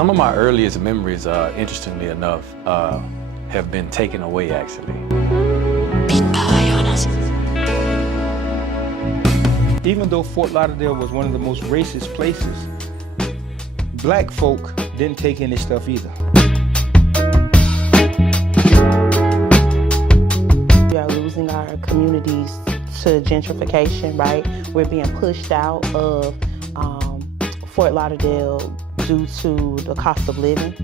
Some of my earliest memories, interestingly enough, have been taken away, actually. Even though Fort Lauderdale was one of the most racist places, black folk didn't take any stuff either. We are losing our communities to gentrification, right? We're being pushed out of Fort Lauderdale due to the cost of living.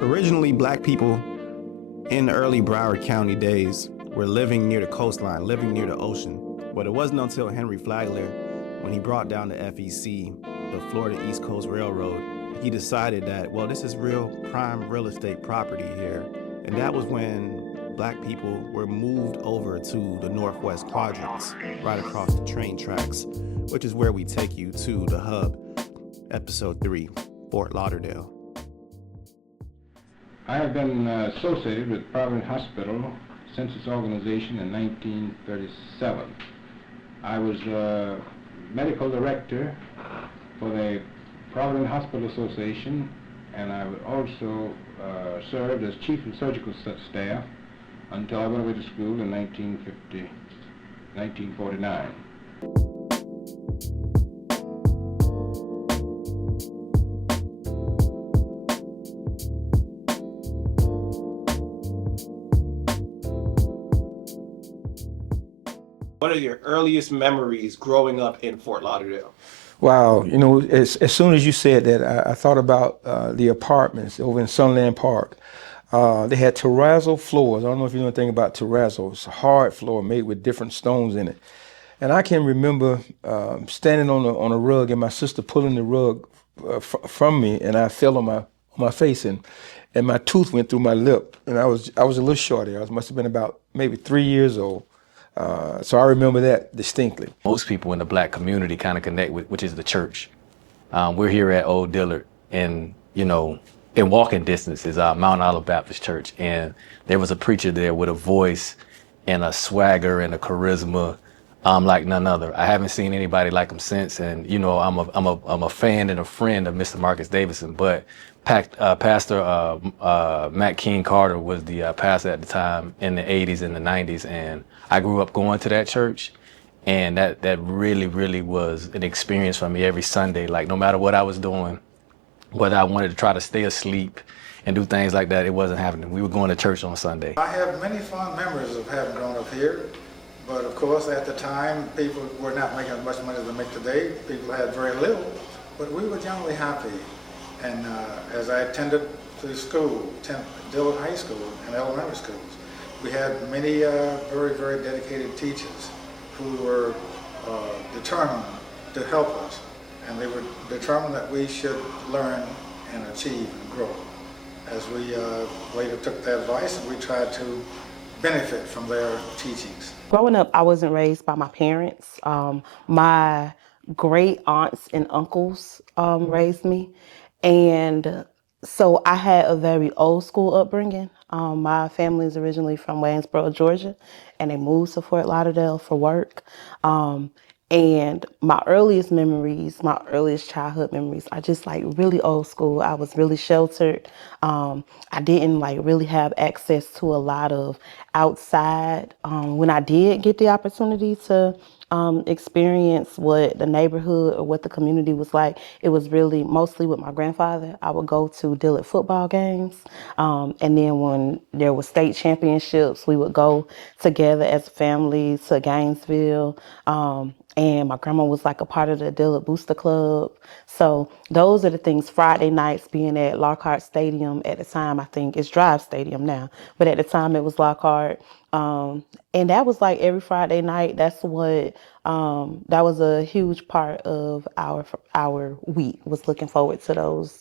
Originally, black people in the early Broward County days were living near the coastline, living near the ocean. But it wasn't until Henry Flagler, when he brought down the H.A.C, the Florida East Coast Railroad, he decided that, well, this is real prime real estate property here. And that was when black people were moved over to the Northwest Quadrants, right across the train tracks, which is where we take you to the hub, episode 3, Fort Lauderdale. I have been associated with Provident Hospital since its organization in 1937. I was medical director for the Provident Hospital Association, and I also served as chief of surgical staff until I went away to school in 1949. What are your earliest memories growing up in Fort Lauderdale? Wow, you know, as soon as you said that, I thought about the apartments over in Sunland Park. They had terrazzo floors. I don't know if you know anything about terrazzo. It's a hard floor made with different stones in it. And I can remember standing on a rug and my sister pulling the rug from me, and I fell on my face, and my tooth went through my lip. And I was a little shorty. I must have been about maybe 3 years old. So I remember that distinctly. Most people in the black community kind of connect with, which is the church. We're here at Old Dillard, and in walking distance is Mount Olive Baptist Church, and there was a preacher there with a voice and a swagger and a charisma like none other. I haven't seen anybody like him since, and I'm a fan and a friend of Mr. Marcus Davidson, but Pastor Matt King Carter was the pastor at the time in the 80s and the 90s, and I grew up going to that church, and that really, really was an experience for me every Sunday. Like, no matter what I was doing, whether I wanted to try to stay asleep and do things like that, it wasn't happening. We were going to church on Sunday. I have many fond memories of having grown up here, but of course at the time people were not making as much money as they make today. People had very little, but we were generally happy. And as I attended the school, Dillard High School and elementary schools, we had many very, very dedicated teachers who were determined to help us, and they were determined that we should learn and achieve and grow. As we later took their advice, and we tried to benefit from their teachings. Growing up, I wasn't raised by my parents. My great aunts and uncles raised me, and so I had a very old school upbringing. My family is originally from Waynesboro, Georgia, and they moved to Fort Lauderdale for work. And my earliest memories, my earliest childhood memories are just like really old school. I was really sheltered. I didn't really have access to a lot of outside. When I did get the opportunity to experience what the neighborhood or what the community was like, it was really mostly with my grandfather. I would go to Dillard football games, and then when there were state championships, we would go together as a family to Gainesville. And my grandma was like a part of the Dillard Booster Club. So those are the things. Friday nights being at Lockhart Stadium at the time, I think it's Drive Stadium now, but at the time it was Lockhart. And that was like every Friday night. That's what, that was a huge part of our week, was looking forward to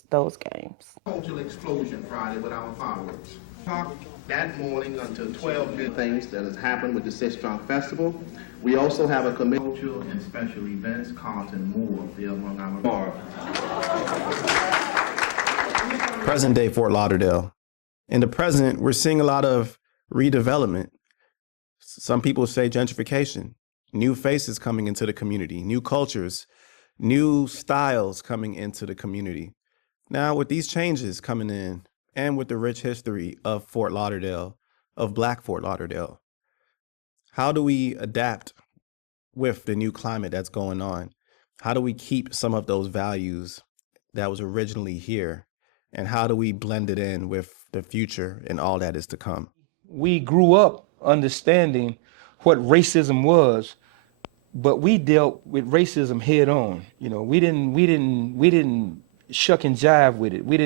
those games. Cultural explosion Friday with our fireworks. That morning until 12 midnight. Things that has happened with the Sistrunk Festival. We also have a committee cultural and special events, Carlton Moore, will be among our Present day Fort Lauderdale. In the present, we're seeing a lot of redevelopment. Some people say gentrification, new faces coming into the community, new cultures, new styles coming into the community. Now, with these changes coming in, and with the rich history of Fort Lauderdale, of Black Fort Lauderdale, how do we adapt with the new climate that's going on? How do we keep some of those values that was originally here? And how do we blend it in with the future and all that is to come? We grew up understanding what racism was, but we dealt with racism head on. You know, we didn't shuck and jive with it. We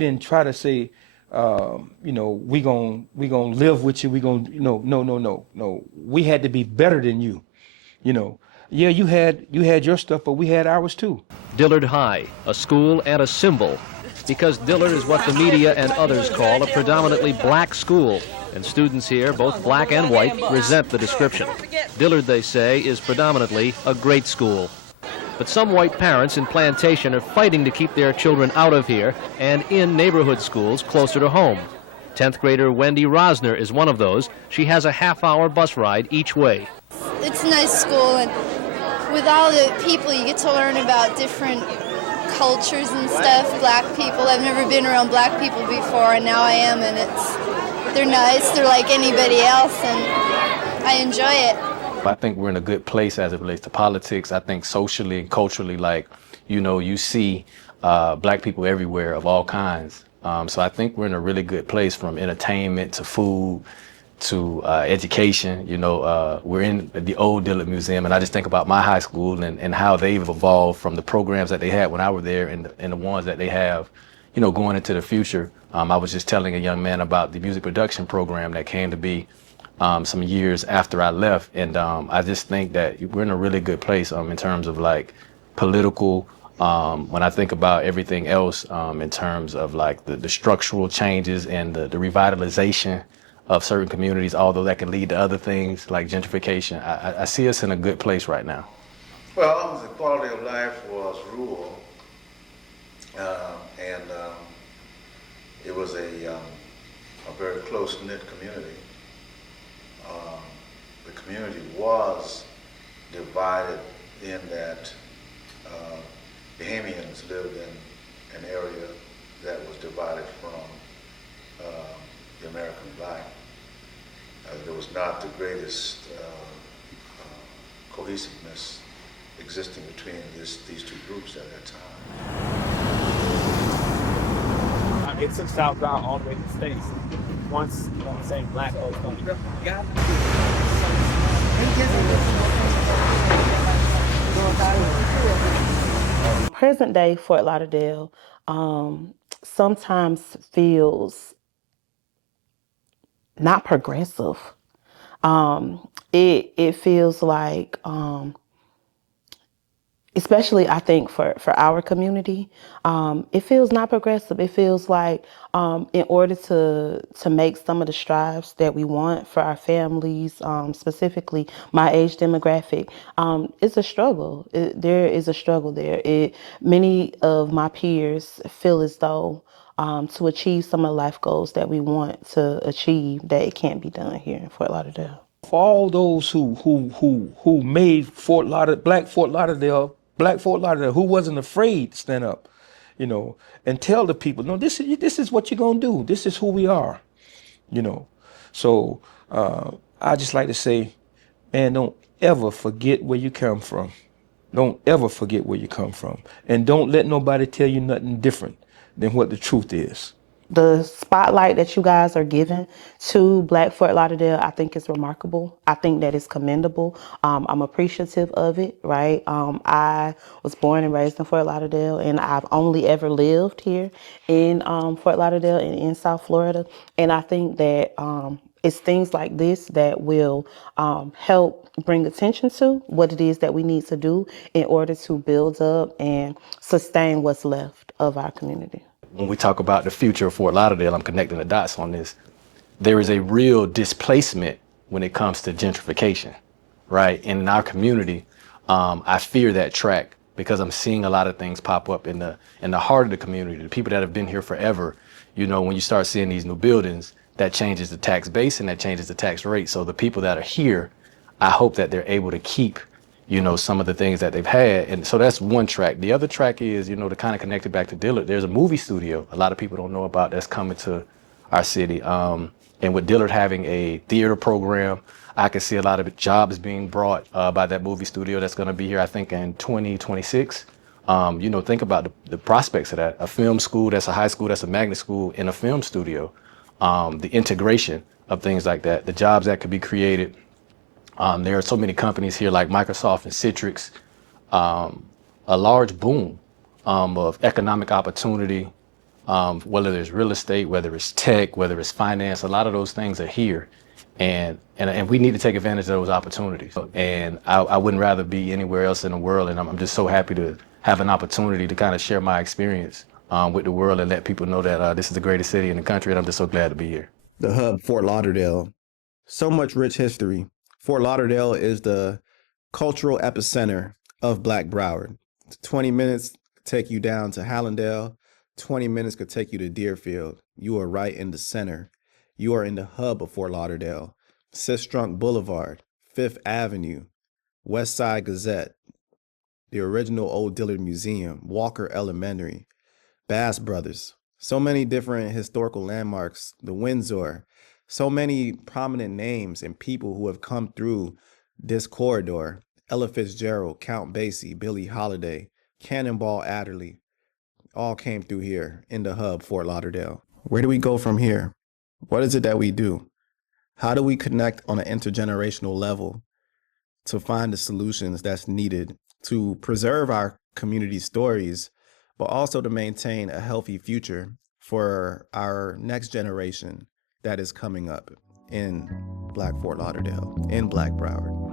didn't try to say, you know, we gonna live with you. No. We had to be better than you. You know, yeah, you had your stuff, but we had ours too. Dillard High, a school and a symbol, because Dillard is what the media and others call a predominantly black school, and students here, both black and white, resent the description. Dillard, they say, is predominantly a great school. But some white parents in Plantation are fighting to keep their children out of here and in neighborhood schools closer to home. 10th grader Wendy Rosner is one of those. She has a half-hour bus ride each way. It's a nice school, and with all the people, you get to learn about different cultures and stuff, black people. I've never been around black people before, and now I am, and they're nice. They're like anybody else, and I enjoy it. I think we're in a good place as it relates to politics. I think socially and culturally, like, you know, you see black people everywhere of all kinds. So I think we're in a really good place, from entertainment to food to education. You know, we're in the old Dillard Museum, and I just think about my high school and how they've evolved from the programs that they had when I was there and the ones that they have, you know, going into the future. I was just telling a young man about the music production program that came to be some years after I left, and I just think that we're in a really good place in terms of like political. When I think about everything else in terms of like the structural changes and the revitalization of certain communities, although that can lead to other things like gentrification, I see us in a good place right now. Well, the quality of life was rural, and it was a very close-knit community. The community was divided in that Bahamians lived in an area that was divided from the American black. There was not the greatest cohesiveness existing between these two groups at that time. It took southbound all the way to the States. Once, you know what I'm saying, black folks come together. Present day Fort Lauderdale sometimes feels not progressive. It feels like, especially I think for our community, it feels not progressive. It feels like in order to make some of the strides that we want for our families, specifically my age demographic, it's a struggle. There is a struggle there. Many of my peers feel as though to achieve some of the life goals that we want to achieve, that it can't be done here in Fort Lauderdale. For all those who made Black Fort Lauderdale, who wasn't afraid to stand up, you know, and tell the people, no, this is what you're gonna do. This is who we are, you know. So I just like to say, man, don't ever forget where you come from. Don't ever forget where you come from, and don't let nobody tell you nothing different than what the truth is. The spotlight that you guys are giving to Black Fort Lauderdale, I think is remarkable. I think that is commendable. I'm appreciative of it, right? I was born and raised in Fort Lauderdale, and I've only ever lived here in Fort Lauderdale and in South Florida. And I think that it's things like this that will help bring attention to what it is that we need to do in order to build up and sustain what's left of our community. when we talk about the future of Fort Lauderdale, I'm connecting the dots on this. There is a real displacement when it comes to gentrification, right? And in our community, I fear that track because I'm seeing a lot of things pop up in the heart of the community. The people that have been here forever, you know, when you start seeing these new buildings, that changes the tax base and that changes the tax rate. So the people that are here, I hope that they're able to keep, you know, some of the things that they've had. And so that's one track. The other track is, you know, to kind of connect it back to Dillard, there's a movie studio a lot of people don't know about that's coming to our city. And with Dillard having a theater program, I can see a lot of jobs being brought by that movie studio that's going to be here, I think, in 2026. You know, think about the prospects of that. A film school, that's a high school, that's a magnet school in a film studio. The integration of things like that, the jobs that could be created. There are so many companies here like Microsoft and Sistrunk, a large boom of economic opportunity, whether it's real estate, whether it's tech, whether it's finance, a lot of those things are here. And we need to take advantage of those opportunities. And I wouldn't rather be anywhere else in the world. And I'm just so happy to have an opportunity to kind of share my experience with the world and let people know that this is the greatest city in the country. And I'm just so glad to be here. The hub, Fort Lauderdale, so much rich history. Fort Lauderdale is the cultural epicenter of Black Broward. 20 minutes take you down to Hallandale. 20 minutes could take you to Deerfield. You are right in the center. You are in the hub of Fort Lauderdale. Sistrunk Boulevard, 5th Avenue, West Side Gazette, the original Old Dillard Museum, Walker Elementary, Bass Brothers. So many different historical landmarks, the Windsor, so many prominent names and people who have come through this corridor. Ella Fitzgerald, Count Basie, Billie Holiday, Cannonball Adderley, all came through here in the hub, Fort Lauderdale. Where do we go from here? What is it that we do? How do we connect on an intergenerational level to find the solutions that's needed to preserve our community stories, but also to maintain a healthy future for our next generation that is coming up in Black Fort Lauderdale, in Black Broward?